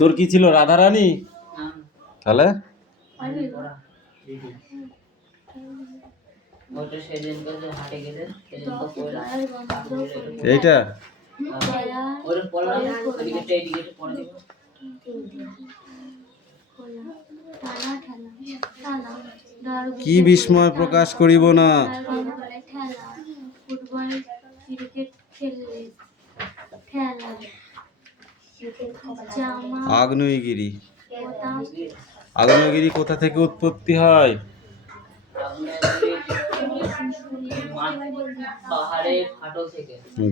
তোর কি ছিল, রাধারানী? তাহলে এইটা কি বিস্ময় প্রকাশ করিব না। আগ্নেয়গিরি। আগ্নেয়গিরি কোথা থেকে উৎপত্তি হয়?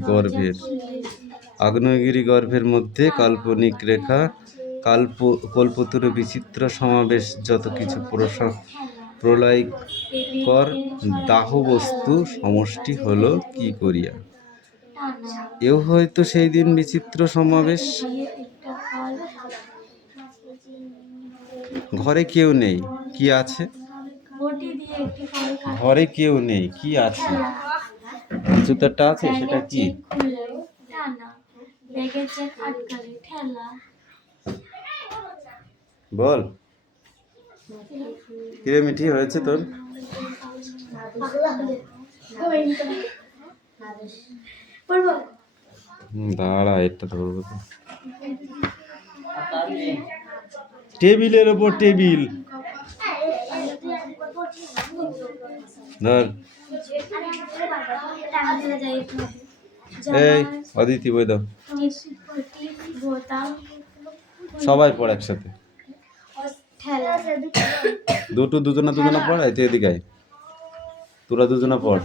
গর্ভের। আগ্নেয়গিরি গর্ভের মধ্যে কাল্পনিক রেখা, কল্পতরু বিচিত্র সমাবেশ, যত কিছু প্রলয়কর দাহ বস্তু সমষ্টি হলো কি করিয়া। এও হয়তো সেই দিন বিচিত্র সমাবেশ। ঘরে কেউ নেই, কি আছে? ঘরে কেউ নেই, কি আছে? কিছু তো একটা আছে, সেটা কি? বল। কিরে মিঠি, হয়েছে তোর? দাঁড়া, এটা ধরবো তো। টেবিলের ওপর টেবিল ধর। এই অদিতি, বই দাও। সবাই পড় একসাথে। দুজনা পড়। তুই এদিকে আয়, তোরা দুজনা পড়।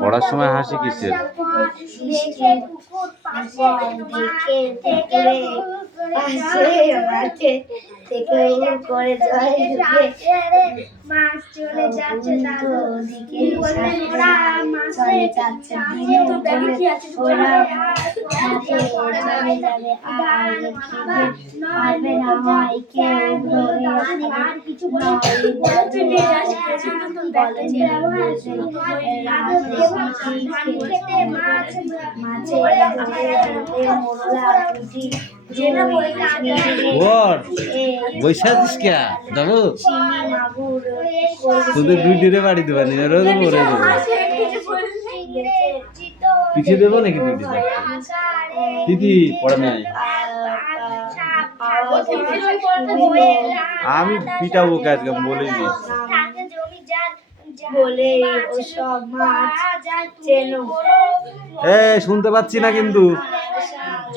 পড়ার সময় হাসি কিসের? তোদের দুইটিরে বাড়ি দেবা নি, পিছিয়ে দেবো নাকি দুইটিরে? দিদি পড়ে নাই, আমি পিটাবো আজকে বলিনি। শুনতে পাচ্ছি না কিন্তু,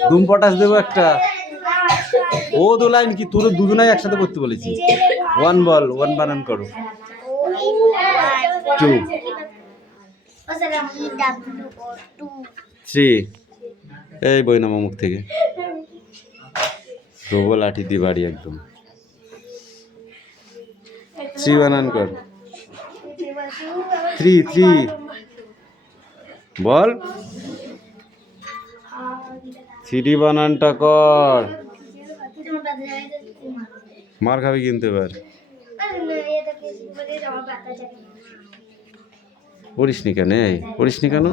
ধুম পটাশ দেবো একটা। ও দু লাইন কি তোর দুজনাই একসাথে করতে বলেছি। ওয়ান বল, ওয়ান বানান করো। 2 3। এই বই নামা মুখ থেকে, দেবো লাঠি দিয়ে বাড়ি একদম। 3 বানান কর। 3 বল। 3 বানানটা কর। মার খাবি কিনতে পার। পড়িসনি কেন? পড়িসনি কেন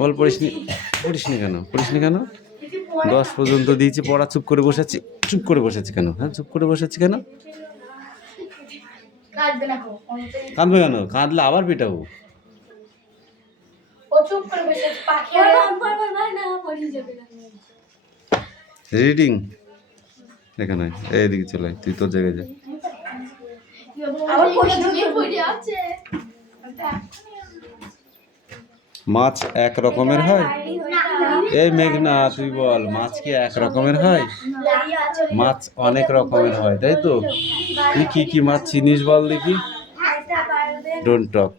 বল? পড়িসনি কেন? 10 পর্যন্ত দিয়েছি পড়া, চুপ করে বসেছি কেন? হ্যাঁ, চুপ করে বসেছি কেন? কাঁদবে কেন? কাঁদলে আবার পিটাবো। রিডিং এখানে এইদিকে চলে আয়, তুই তোর জায়গায় যা। মাছ এক রকমের হয়? এই মেঘনা তুই বল, মাছ কি এক রকমের হয়? মাছ অনেক রকমের হয়, তাই তো? তুই কি কি মাছ চিনিস বল দেখি। Don't talk.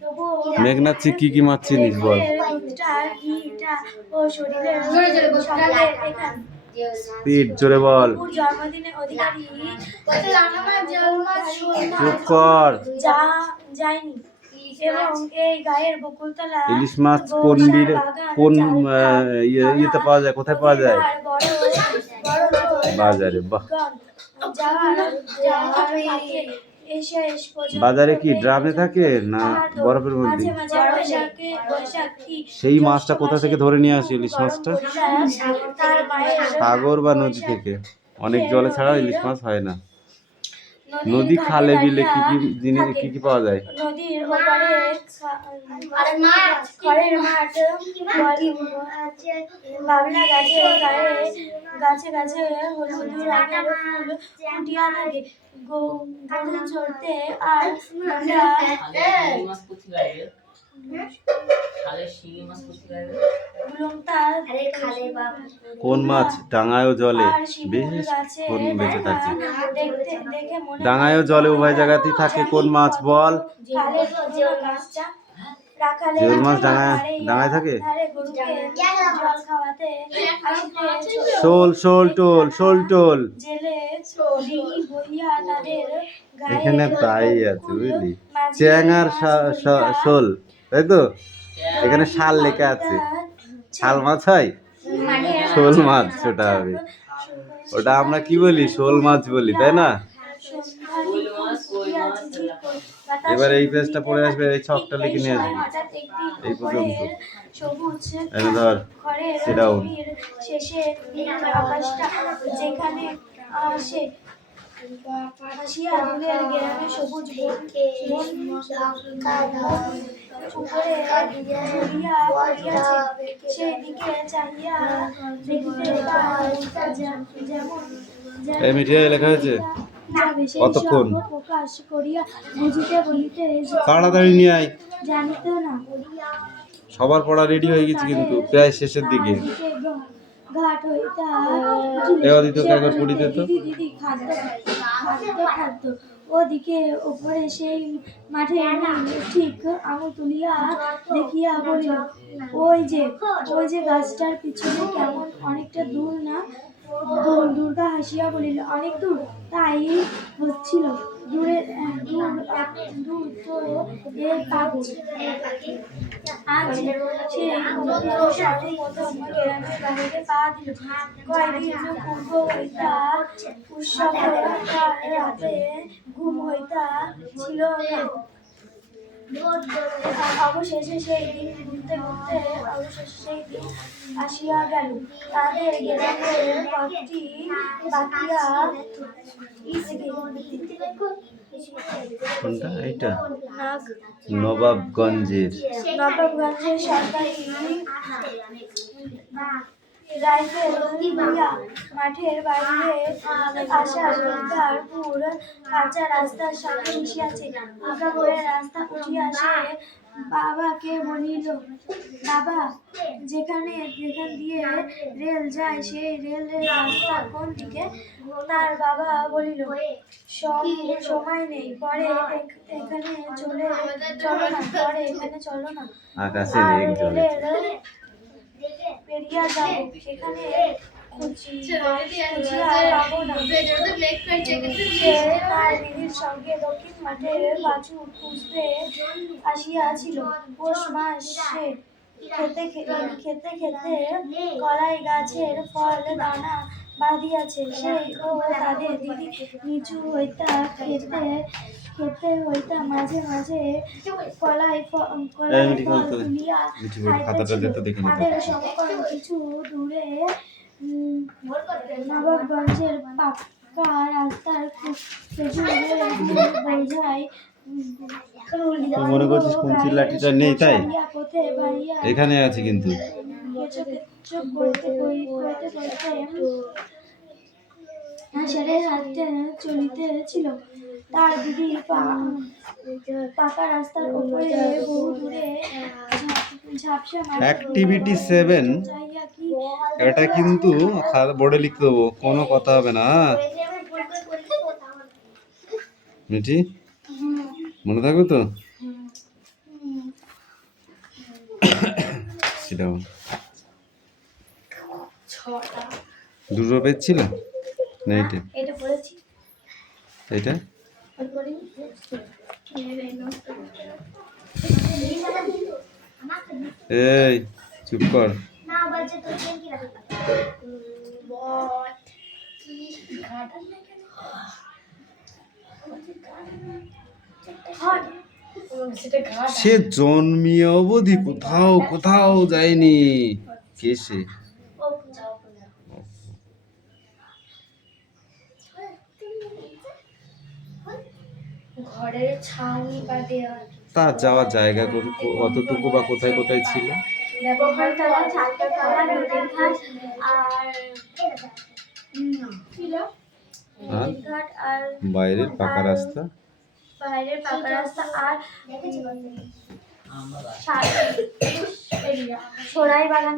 মেঘনা তুই কি কি মাছ চিনিস বল। স্পিড জোরে বল। চুপ কর। ইলিশ মাছ কোন বিলে, কোন ইয়েতে পাওয়া যায়, কোথায় পাওয়া যায়? বাজারে। বাহ। বাজারে কি ড্রামে থাকে না বরফের মধ্যে? সেই মাছটা কোথা থেকে ধরে নিয়ে আসি ইলিশ মাছটা? সাগর বা নদী থেকে। অনেক জলে ছাড়া ইলিশ মাছ হয় না। নদী খালে বিলে কি কি জিনিস কি কি পাওয়া যায়? নদীর ওপারে খড়ের মাঠ, বাবলা গাছের গায়ে গাছে গাছে হলুদ রঙের ফুল ফুটিয়া থাকে। গরু চড়তে আর কোন মাছ ডাঙায়ও জলে বেশ কোন বেঁচে থাকে? ডাঙায়ও জলে উভয় জায়গাতেই থাকে, কোন মাছ বল? জিওল মাছ ডাঙায় থাকে? শোল শোল টোল, শোল টোল এখানে তাই আছে বুঝলি। চ্যাং আর শোল, তাই তো? এখানে শাল লেখা আছে। শাল মাছ হয়? শোল মাছ সেটা হবে। ওটা আমরা কি বলি? শোল মাছ বলি, তাই না? এবার এই পেজটা পড়ে আসবে, এই ছকটা লিখে নিয়ে আসবি এই পর্যন্ত। এনে ধর সেটাও শেষে আকাশটা যেখানে আসে আসিয়া দূরের গ্রামে সবুজ উপরে ঝুলিয়া পড়িয়াছে, সেই দিকে চাহিয়া দেখিতে যেমন এই মিঠিয়ে লেখা হয়েছে কতক্ষণ? প্রকাশ করিয়া বুঝিতে বলিতে তাড়াতাড়ি নিয়ে আয়, জানিত না। সবার পড়া রেডি হয়ে গেছে কিন্তু প্রায় শেষের দিকে। ঘাট হইতা দিদি খাদ্য ওদিকে ওপরে সেই মাঠে ঠিক আঙুল তুলিয়া দেখিয়া বলিল, ওই যে গাছটার পিছনে কেমন অনেকটা দূর না? দুর্গা হাসিয়া বলিল, অনেক দূর? তাই হচ্ছিল। দূর তো এ পাগল। আজ সে সর্বপ্রথম গ্রামের বাহিরে পা দিল। কয়েকদিন পূর্ব হইতা উৎসব রাতে ঘুম হইতা ছিল না। অবশেষে সেই দিন ঘুরতে আসিয়া গেল। তাদের গ্রামের পথটি বাকিয়া কোনটা? এইটা নবাবগঞ্জের সরকারি রাইফেল লইয়া মাঠের বাইরে আসা দুর্গাপুর কাঁচা রাস্তার সঙ্গে মিশিয়াছে। দুর্গাপুরের রাস্তা উঠিয়া সে বাবাকে বলিল, বাবা, যেখান দিয়ে রেল যায় সেই রেলের রাস্তা কোন দিকে? তার বাবা বলিল, সময় নেই, পরে এখানে চলো না। আকাশে মেঘ জ্বলে পেরিয়া যাব, সেখানে পাবো না। সে তার দিদির সঙ্গে দক্ষিণ মাঠের বাছুর খুঁজতে আসিয়াছিল। পৌষ মাসে খেতে কলাই গাছের ফল দানা বাঁধিয়াছে। সেই ও তাদের দিদি নিচু হইতা খেতে হইতা মাঝে মাঝে কলাই ফল তুলিয়া খাইতেছিল। তাদের সমকরণ কিছু দূরে নবাবগঞ্জের পাক্কা রাস্তার খেজুরের বোঝাই মনে করছিস কুঞ্চির লাঠিটা নেই, তাই এখানে আছে কিন্তু। হাঁসের হাতে চলিতেছিল। তার দিদি পাকা রাস্তার উপরে বহু দূরে ঝাপসা মাঠে অ্যাক্টিভিটি 7 চাহিয়া কি এটা কিন্তু বোর্ডে লিখতে দেবো, কোনো কথা হবে না, হ্যাঁ? মিঠি মনে থাকবে তো? সেটা ছটা দুটো পেজ ছিল না এইটা? এটা পড়েছি এইটা এই চুপ কর। সে জন্মিয়ে অবধি কোথাও কোথাও যায়নি। কে সে? ঘরের ছাউনি বা দেওয়াল তার যাওয়ার জায়গা অতটুকু বা কোথায় কোথায় ছিল? ব্যবহারতলা, চারটাতলা, নদীর ঘাট আর আর ঘাট আর বাইরের পাকা রাস্তা, বাইরের পাকা রাস্তা আর সরাই বাগান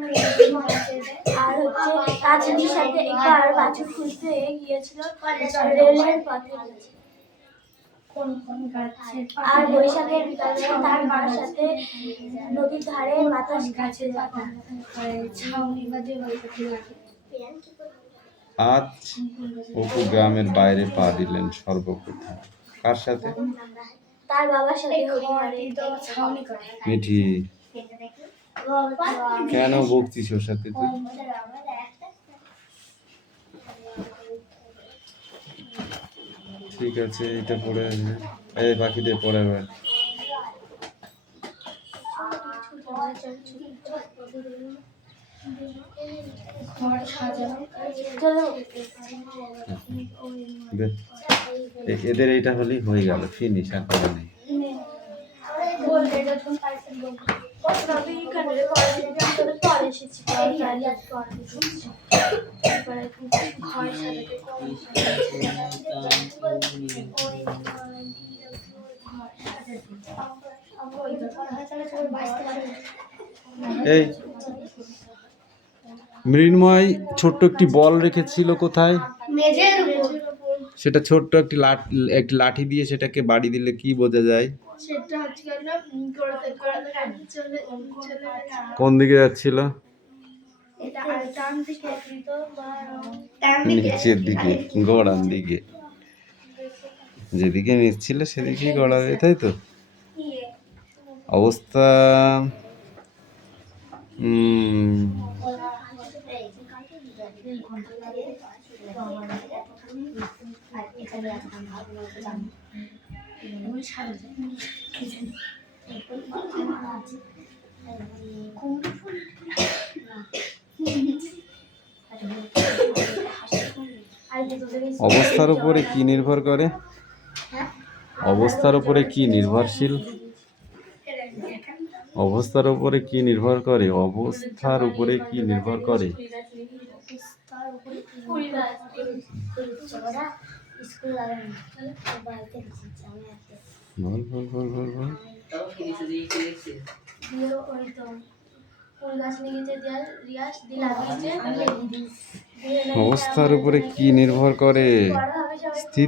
আর হচ্ছে কাজলির সাথে একবার বাছুর খুঁজতে গিয়েছিল রেলের পথে। আর বৈশাখের বিকালে তার মার সাথে নদীর ধারে বাতাস কাছে আজ অপু গ্রামের বাইরে পা দিলেন সর্বপ্রথম। কার সাথে? তার বাবার সাথে মিঠি কেন বকছিস ওর সাথে তুই? ঠিক আছে, এটা পড়ে এই বাকিদের পড়ে এবার। এদের এইটা হলেই হয়ে গেল, ফিনিশ, আর পড়া নেই। এই মৃন্ময় ছোট্ট একটি বল রেখেছিল কোথায়? মেঝের উপর। সেটা ছোট্ট একটি লাঠি দিয়ে সেটাকে বাড়ি দিলে কি বোঝা যায়? সেটা হচ্ছে কোন দিকে যাচ্ছিল? এটা আর ডান দিকে তো বা নিচের দিকে, গোড়ার দিকে। যেদিকে নিচ্ছিল সেদিকেই গড়াবে, তাই তো? অবস্থা অবস্থার উপরে কি নির্ভর করে? অবস্থার উপরে কি নির্ভরশীল? অবস্থার উপরে কি নির্ভর করে? অবস্থার উপরে কি নির্ভর করে? বল বল বল বল বল। অবস্থার উপরে কি নির্ভর করে?